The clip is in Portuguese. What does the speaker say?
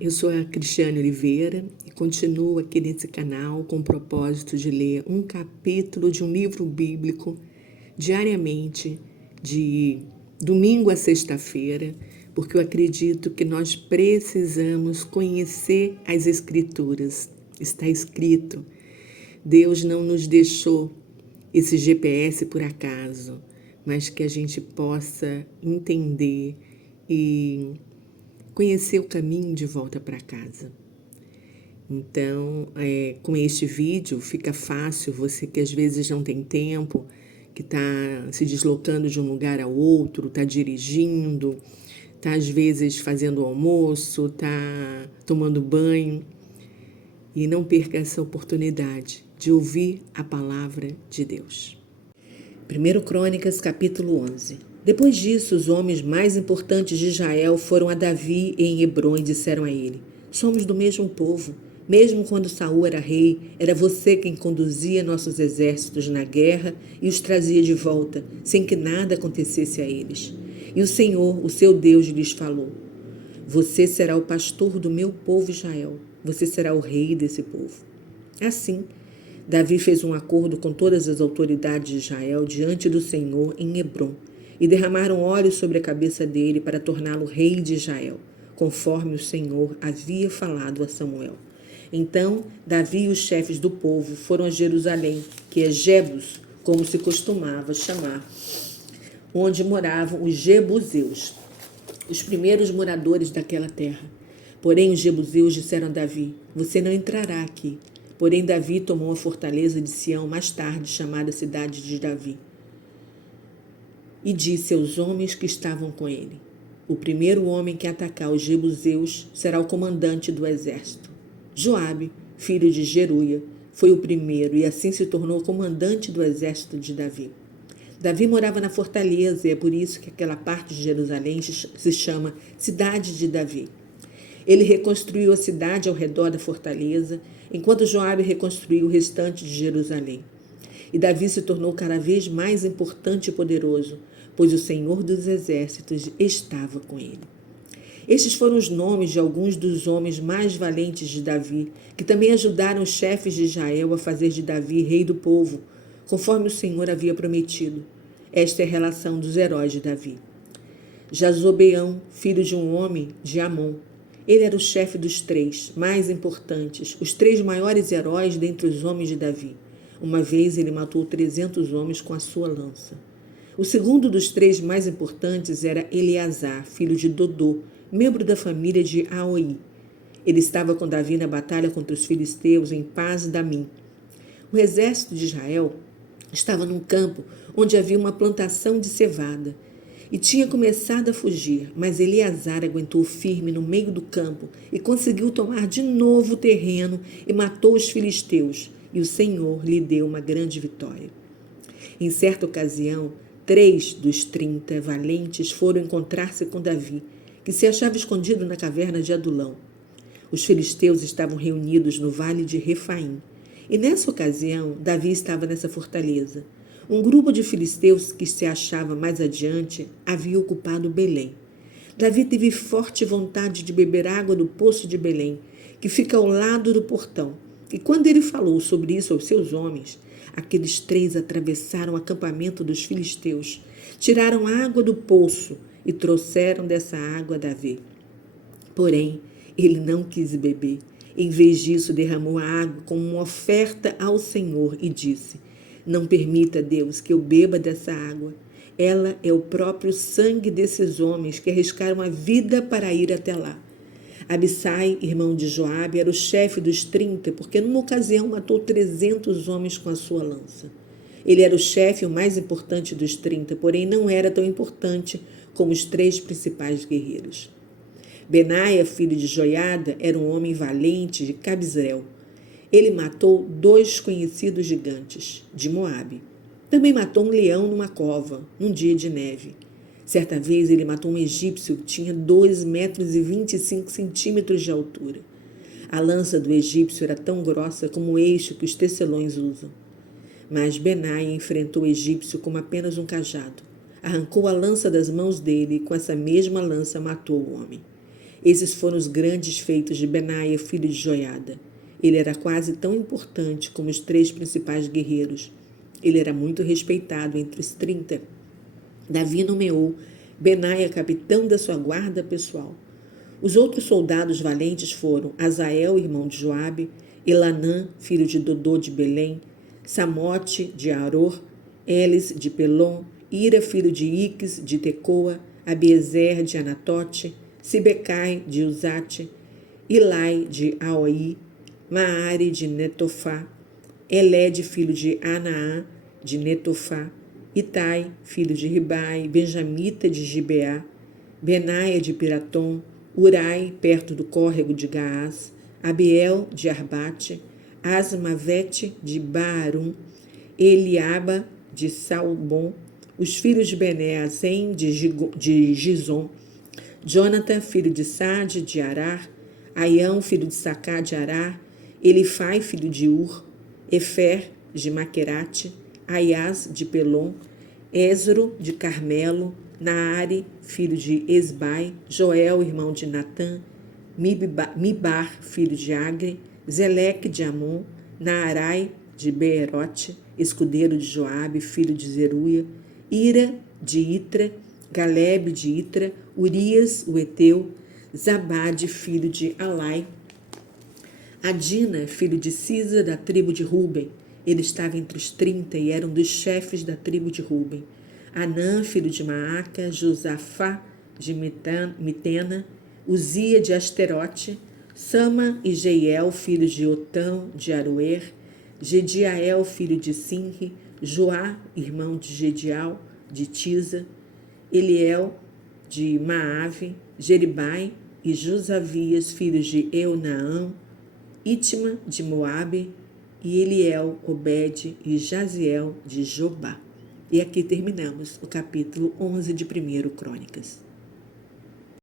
eu sou a Cristiane Oliveira e continuo aqui nesse canal com o propósito de ler um capítulo de um livro bíblico diariamente, de domingo a sexta-feira, porque eu acredito que nós precisamos conhecer as Escrituras. Está escrito, Deus não nos deixou esse GPS por acaso, mas que a gente possa entender e conhecer o caminho de volta para casa. Então, com este vídeo fica fácil, você que às vezes não tem tempo, que está se deslocando de um lugar a outro, está dirigindo, está às vezes fazendo almoço, está tomando banho, e não perca essa oportunidade de ouvir a palavra de Deus. 1 Crônicas, capítulo 11. Depois disso, os homens mais importantes de Israel foram a Davi em Hebrom e disseram a ele: somos do mesmo povo. Mesmo quando Saul era rei, era você quem conduzia nossos exércitos na guerra e os trazia de volta, sem que nada acontecesse a eles. E o Senhor, o seu Deus, lhes falou: você será o pastor do meu povo Israel. Você será o rei desse povo. Assim, Davi fez um acordo com todas as autoridades de Israel diante do Senhor em Hebrom, e derramaram óleo sobre a cabeça dele para torná-lo rei de Israel, conforme o Senhor havia falado a Samuel. Então, Davi e os chefes do povo foram a Jerusalém, que é Jebus, como se costumava chamar, onde moravam os jebuseus, os primeiros moradores daquela terra. Porém, os jebuseus disseram a Davi: você não entrará aqui. Porém, Davi tomou a fortaleza de Sião mais tarde, chamada cidade de Davi, e disse aos homens que estavam com ele: o primeiro homem que atacar os jebuseus será o comandante do exército. Joabe, filho de Jeruia, foi o primeiro e assim se tornou comandante do exército de Davi. Davi morava na fortaleza e é por isso que aquela parte de Jerusalém se chama Cidade de Davi. Ele reconstruiu a cidade ao redor da fortaleza, enquanto Joabe reconstruiu o restante de Jerusalém. E Davi se tornou cada vez mais importante e poderoso, pois o Senhor dos exércitos estava com ele. Estes foram os nomes de alguns dos homens mais valentes de Davi, que também ajudaram os chefes de Israel a fazer de Davi rei do povo, conforme o Senhor havia prometido. Esta é a relação dos heróis de Davi. Jazobeão, filho de um homem de Amon. Ele era o chefe dos três mais importantes, os três maiores heróis dentre os homens de Davi. Uma vez ele matou 300 homens com a sua lança. O segundo dos três mais importantes era Eleazar, filho de Dodô, membro da família de Aoi. Ele estava com Davi na batalha contra os filisteus em Pas-damim. O exército de Israel estava num campo onde havia uma plantação de cevada e tinha começado a fugir, mas Eleazar aguentou firme no meio do campo e conseguiu tomar de novo o terreno e matou os filisteus, e o Senhor lhe deu uma grande vitória. Em certa ocasião, 3 dos 30 valentes foram encontrar-se com Davi, que se achava escondido na caverna de Adulão. Os filisteus estavam reunidos no vale de Refaim, e nessa ocasião Davi estava nessa fortaleza. Um grupo de filisteus que se achava mais adiante havia ocupado Belém. Davi teve forte vontade de beber água do poço de Belém, que fica ao lado do portão. E quando ele falou sobre isso aos seus homens, aqueles 3 atravessaram o acampamento dos filisteus, tiraram água do poço e trouxeram dessa água a Davi. Porém, ele não quis beber. Em vez disso, derramou a água como uma oferta ao Senhor e disse: não permita, Deus, que eu beba dessa água. Ela é o próprio sangue desses homens que arriscaram a vida para ir até lá. Abissai, irmão de Joabe, era o chefe dos 30, porque numa ocasião matou 300 homens com a sua lança. Ele era o chefe e o mais importante dos 30, porém não era tão importante como os 3 principais guerreiros. Benaia, filho de Joiada, era um homem valente de Cabzeel. Ele matou 2 conhecidos gigantes de Moabe. Também matou um leão numa cova, num dia de neve. Certa vez ele matou um egípcio que tinha 2 metros e 25 centímetros de altura. A lança do egípcio era tão grossa como o eixo que os tecelões usam. Mas Benaia enfrentou o egípcio com apenas um cajado. Arrancou a lança das mãos dele e com essa mesma lança matou o homem. Esses foram os grandes feitos de Benaia, filho de Joiada. Ele era quase tão importante como os 3 principais guerreiros. Ele era muito respeitado entre os 30. Davi nomeou Benaia capitão da sua guarda pessoal. Os outros soldados valentes foram Azael, irmão de Joabe, Elanã, filho de Dodô de Belém, Samote de Aror, Elis de Pelom, Ira, filho de Iques de Tecoa, Abiezer de Anatote, Sibecai de Uzate, Ilai de Aoi, Maare de Netofá, Elede, filho de Anaá de Netofá, Itai, filho de Ribai, Benjamita de Gibeá, Benaia de Piratom, Urai, perto do córrego de Gaás, Abiel de Arbate, Asmavete de Baarum, Eliaba de Salbom, os filhos de Bené, Azem de Gizom, Jonathan, filho de Sade de Arar, Aião, filho de Sacá de Arar, Elifai, filho de Ur, Efer de Maquerate, Aias de Pelom, Ezro de Carmelo, Naare, filho de Esbai, Joel, irmão de Natã, Mibar, filho de Agre, Zeleque de Amon, Naarai de Beerote, escudeiro de Joabe, filho de Zeruia, Ira de Itra, Galebe de Itra, Urias, o Eteu, Zabade, filho de Alai, Adina, filho de Cisa, da tribo de Ruben. Ele estava entre os 30 e era um dos chefes da tribo de Ruben. Anã, filho de Maaca, Josafá de Mitena, Uzia de Asterote, Sama e Jeiel, filhos de Otão de Aroer, Gediael, filho de Sinri, Joá, irmão de Gedial, de Tisa, Eliel, de Maave, Jeribai e Josavias, filhos de Eunaã, Itma, de Moabe, e Eliel, Obed e Jaziel, de Jobá. E aqui terminamos o capítulo 11 de 1 Crônicas.